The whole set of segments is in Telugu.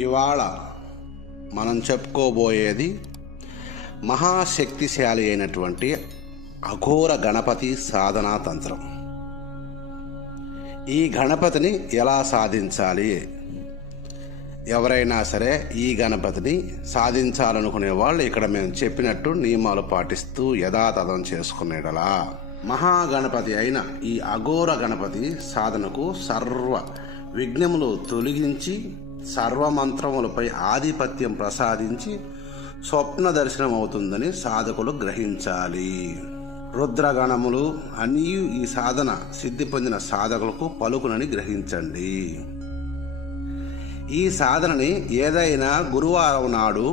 ఇవాళ మనం చెప్పుకోబోయేది మహాశక్తిశాలి అయినటువంటి అఘోర గణపతి సాధనా తంత్రం. ఈ గణపతిని ఎలా సాధించాలి? ఎవరైనా సరే ఈ గణపతిని సాధించాలనుకునే వాళ్ళు ఇక్కడ మేము చెప్పినట్టు నియమాలు పాటిస్తూ యథాతథం చేసుకునేటలా మహాగణపతి అయిన ఈ అఘోర గణపతి సాధనకు సర్వ విఘ్నములు తొలగించి సర్వమంత్రములపై ఆధిపత్యం ప్రసాదించి స్వప్న దర్శనం అవుతుందని సాధకులు గ్రహించాలి. రుద్రగణములు అన్నీ ఈ సాధన సిద్ధి పొందిన సాధకులకు పలుకునని గ్రహించండి. ఈ సాధనని ఏదైనా గురువారం నాడు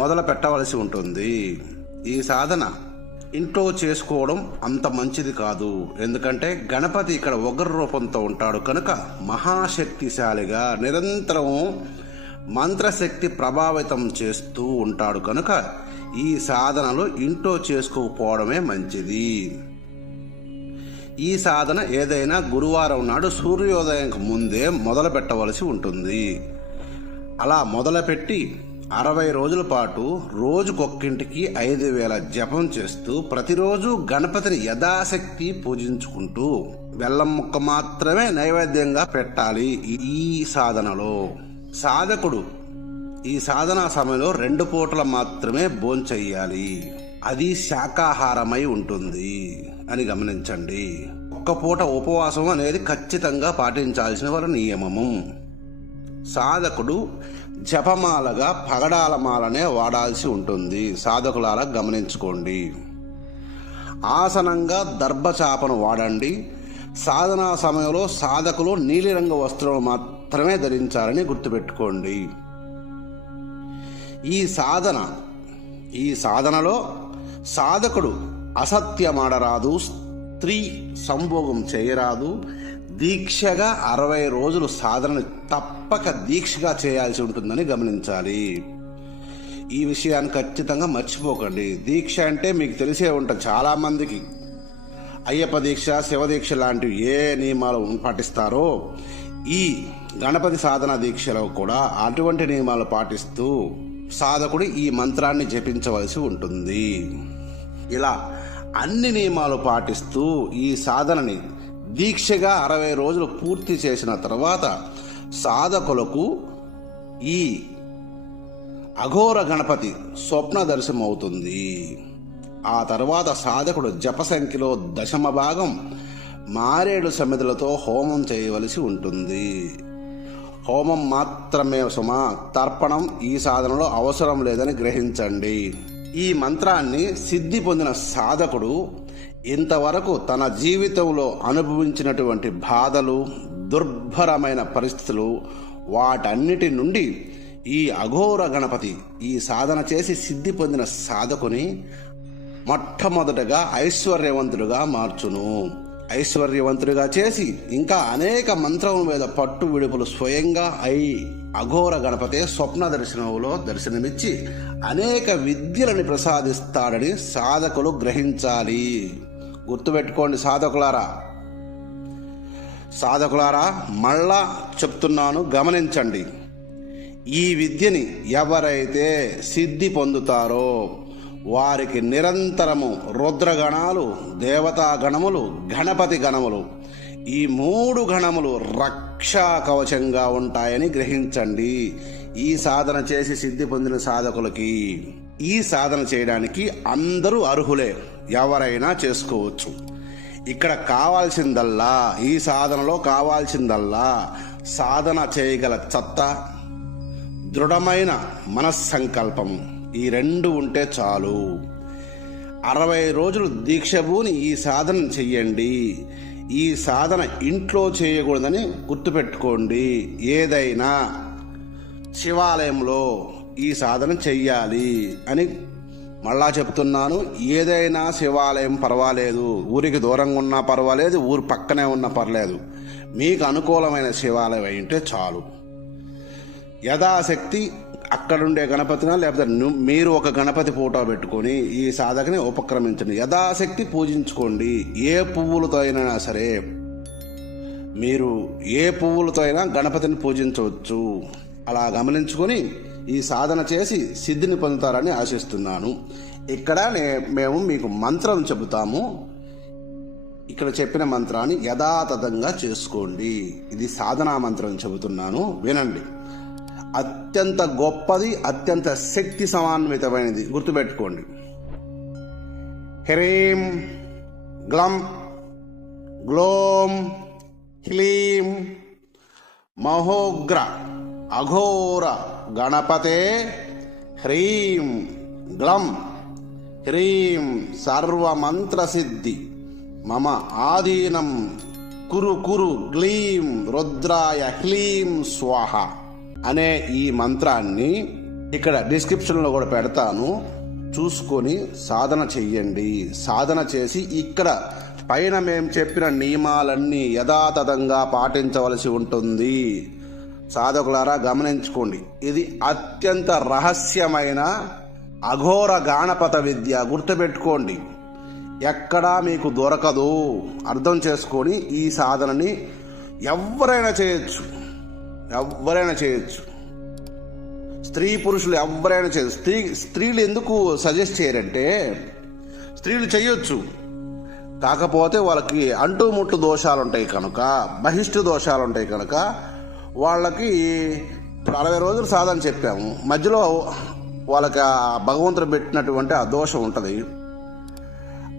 మొదలు పెట్టవలసి ఉంటుంది. ఈ సాధన ఇంట్లో చేసుకోవడం అంత మంచిది కాదు. ఎందుకంటే గణపతి ఇక్కడ ఉగ్ర రూపంతో ఉంటాడు కనుక మహాశక్తిశాలిగా నిరంతరం మంత్రశక్తి ప్రభావితం చేస్తూ ఉంటాడు కనుక ఈ సాధనలు ఇంట్లో చేసుకోకపోవడమే మంచిది. ఈ సాధన ఏదైనా గురువారం నాడు సూర్యోదయంకు ముందే మొదలు పెట్టవలసి ఉంటుంది. అలా మొదలుపెట్టి 60 రోజుల పాటు రోజుకొక్కింటికి 5000 జపం చేస్తూ ప్రతిరోజు గణపతిని యథాశక్తి పూజించుకుంటూ బెల్లం ముక్క మాత్రమే నైవేద్యంగా పెట్టాలి. ఈ సాధనలో సాధకుడు ఈ సాధనా సమయంలో 2 పూటలు మాత్రమే భోంచెయ్యాలి. అది శాకాహారమై ఉంటుంది అని గమనించండి. ఒక్క పూట ఉపవాసం అనేది ఖచ్చితంగా పాటించాల్సిన వారి నియమము. సాధకుడు జపమాలగా పగడాల మాలనే వాడాల్సి ఉంటుంది. సాధకులారా గమనించుకోండి. ఆసనంగా దర్భచాపను వాడండి. సాధనా సమయంలో సాధకులు నీలిరంగు వస్త్రం మాత్రమే ధరించాలని గుర్తుపెట్టుకోండి. ఈ సాధనలో సాధకుడు అసత్యమాడరాదు, స్త్రీ సంభోగం చేయరాదు. దీక్షగా 60 రోజులు సాధనని తప్పక దీక్షగా చేయాల్సి ఉంటుందని గమనించాలి. ఈ విషయాన్ని ఖచ్చితంగా మర్చిపోకండి. దీక్ష అంటే మీకు తెలిసే ఉంటుంది. చాలామందికి అయ్యప్ప దీక్ష, శివదీక్ష లాంటివి ఏ నియమాలు పాటిస్తారో ఈ గణపతి సాధన దీక్షలో కూడా అటువంటి నియమాలు పాటిస్తూ సాధకుడు ఈ మంత్రాన్ని జపించవలసి ఉంటుంది. ఇలా అన్ని నియమాలు పాటిస్తూ ఈ సాధనని దీక్షగా 60 రోజులు పూర్తి చేసిన తర్వాత సాధకులకు ఈ అఘోర గణపతి స్వప్న దర్శనం అవుతుంది. ఆ తర్వాత సాధకుడు జప సంఖ్యలో 10వ భాగం మారేడు సమిధులతో హోమం చేయవలసి ఉంటుంది. హోమం మాత్రమే సుమా, తర్పణం ఈ సాధనలో అవసరం లేదని గ్రహించండి. ఈ మంత్రాన్ని సిద్ధి పొందిన సాధకుడు ఇంతవరకు తన జీవితంలో అనుభవించినటువంటి బాధలు, దుర్భరమైన పరిస్థితులు, వాటన్నిటి నుండి ఈ అఘోర గణపతి ఈ సాధన చేసి సిద్ధి పొందిన సాధకుని మొట్టమొదటగా ఐశ్వర్యవంతుడిగా మార్చును. ఐశ్వర్యవంతుడిగా చేసి ఇంకా అనేక మంత్రముల మీద పట్టు విడుపులు స్వయంగా అఘోర గణపతి స్వప్న దర్శనంలో దర్శనమిచ్చి అనేక విద్యలని ప్రసాదిస్తాడని సాధకులు గ్రహించాలి. గుర్తుపెట్టుకోండి సాధకులారా, మళ్ళా చెప్తున్నాను, గమనించండి. ఈ విద్యని ఎవరైతే సిద్ధి పొందుతారో వారికి నిరంతరము రుద్రగణాలు, దేవతా గణములు, గణపతి గణములు, ఈ 3 గణములు రక్షా కవచంగా ఉంటాయని గ్రహించండి. ఈ సాధన చేసి సిద్ధి పొందిన సాధకులకి ఈ సాధన చేయడానికి అందరూ అర్హులే, ఎవరైనా చేసుకోవచ్చు. ఇక్కడ కావాల్సిందల్లా, ఈ సాధనలో కావాల్సిందల్లా సాధన చేయగల సత్తా, దృఢమైన మనస్సంకల్పం, ఈ 2 ఉంటే చాలు. 60 రోజులు దీక్షభూని ఈ సాధన చెయ్యండి. ఈ సాధన ఇంట్లో చేయకూడదని గుర్తుపెట్టుకోండి. ఏదైనా శివాలయంలో ఈ సాధన చెయ్యాలి అని మళ్ళా చెప్తున్నాను. ఏదైనా శివాలయం పర్వాలేదు, ఊరికి దూరంగా ఉన్నా పర్వాలేదు, ఊరు పక్కనే ఉన్నా పర్లేదు, మీకు అనుకూలమైన శివాలయం అయితే చాలు. యథాశక్తి అక్కడుండే గణపతినా లేకపోతే మీరు ఒక గణపతి ఫోటో పెట్టుకొని ఈ సాధకని ఉపక్రమించండి. యథాశక్తి పూజించుకోండి. ఏ పువ్వులతో అయినా సరే మీరు ఏ పువ్వులతో అయినా గణపతిని పూజించవచ్చు. అలా గమనించుకొని ఈ సాధన చేసి సిద్ధిని పొందుతారని ఆశిస్తున్నాను. ఇక్కడ మేము మీకు మంత్రం చెబుతాము. ఇక్కడ చెప్పిన మంత్రాన్ని యథాతథంగా చేసుకోండి. ఇది సాధనా మంత్రం చెబుతున్నాను, వినండి. అత్యంత గొప్పది, అత్యంత శక్తి సమాన్వితమైనది, గుర్తుపెట్టుకోండి. హ్రీం గ్లం గ్లోం హ్లీం మహోగ్ర అఘోర గణపతే హ్రీం గ్లం హ్రీం సర్వమంత్రసిద్ధి మమ ఆధీనం కురు కురు గ్లీం రుద్రాయ హ్లీం స్వాహ అనే ఈ మంత్రాన్ని ఇక్కడ డిస్క్రిప్షన్లో కూడా పెడతాను, చూసుకొని సాధన చెయ్యండి. సాధన చేసి ఇక్కడ పైన మేము చెప్పిన నియమాలన్నీ యథాతథంగా పాటించవలసి ఉంటుంది. సాధకులారా గమనించుకోండి, ఇది అత్యంత రహస్యమైన అఘోర గాణపత విద్య, గుర్తుపెట్టుకోండి. ఎక్కడా మీకు దొరకదు. అర్థం చేసుకొని ఈ సాధనని ఎవరైనా చేయొచ్చు, ఎవరైనా చేయొచ్చు. స్త్రీ పురుషులు ఎవరైనా చేయొచ్చు. స్త్రీలు ఎందుకు సజెస్ట్ చేయరంటే, స్త్రీలు చేయొచ్చు, కాకపోతే వాళ్ళకి అంటుముట్టు దోషాలు ఉంటాయి కనుక, బహిష్టు దోషాలు ఉంటాయి కనుక వాళ్ళకి ఇప్పుడు 60 రోజులు సాధన చెప్పాము, మధ్యలో వాళ్ళకి ఆ భగవంతుడు పెట్టినటువంటి ఆ దోషం ఉంటుంది.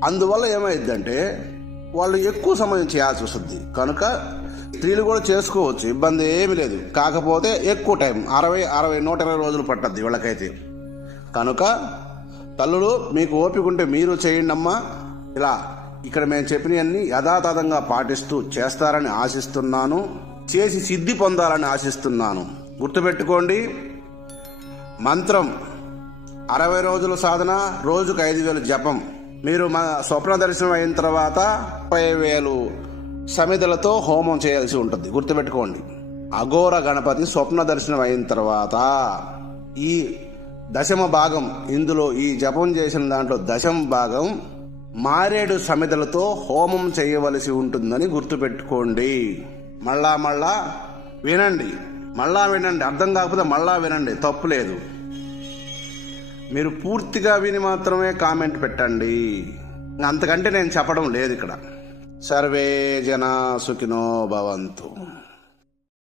అందువల్ల ఏమైందంటే వాళ్ళు ఎక్కువ సమయం చేయాల్సి వస్తుంది. కనుక స్త్రీలు కూడా చేసుకోవచ్చు, ఇబ్బంది ఏమీ లేదు. కాకపోతే ఎక్కువ టైం 120 రోజులు పట్టద్ది వీళ్ళకైతే. కనుక తల్లులు మీకు ఓపిక ఉంటే మీరు చేయండి అమ్మా. ఇలా ఇక్కడ మేము చెప్పినవన్నీ యథాతథంగా పాటిస్తూ చేస్తారని ఆశిస్తున్నాను, చేసి సిద్ధి పొందాలని ఆశిస్తున్నాను. గుర్తుపెట్టుకోండి, మంత్రం 60 రోజుల సాధన, రోజుకు 5,000 జపం. మీరు మా స్వప్న దర్శనం అయిన తర్వాత 30,000 సమిధలతో హోమం చేయాల్సి ఉంటుంది. గుర్తుపెట్టుకోండి, అఘోర గణపతి స్వప్న దర్శనం అయిన తర్వాత ఈ దశమ భాగం, ఇందులో ఈ జపం చేసిన దాంట్లో దశమ భాగం మారేడు సమిధలతో హోమం చేయవలసి ఉంటుందని గుర్తుపెట్టుకోండి. మళ్ళా వినండి, అర్థం కాకపోతే మళ్ళా వినండి, తప్పులేదు. మీరు పూర్తిగా విని మాత్రమే కామెంట్ పెట్టండి, అంతకంటే నేను చెప్పడం లేదు ఇక్కడ. సర్వే జనా సుఖినో భవంతు.